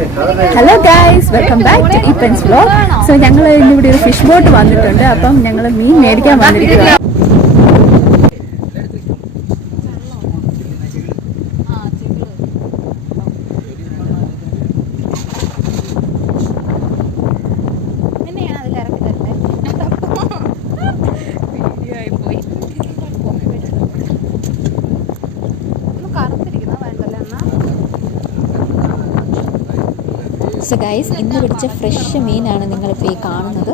Hello guys, welcome back to Ippans vlog. So ഞങ്ങൾ ഇന്നിവിടെ ഒരു ഫിഷ് ബോട്ട് വന്നിട്ടുണ്ട്. അപ്പം ഞങ്ങൾ മീൻ മേടിക്കാൻ വന്നിരിക്കുക. സോ ഗൈസ്, ഇന്ന് പിടിച്ച ഫ്രഷ് മീനാണ് നിങ്ങളിപ്പോൾ ഈ കാണുന്നത്.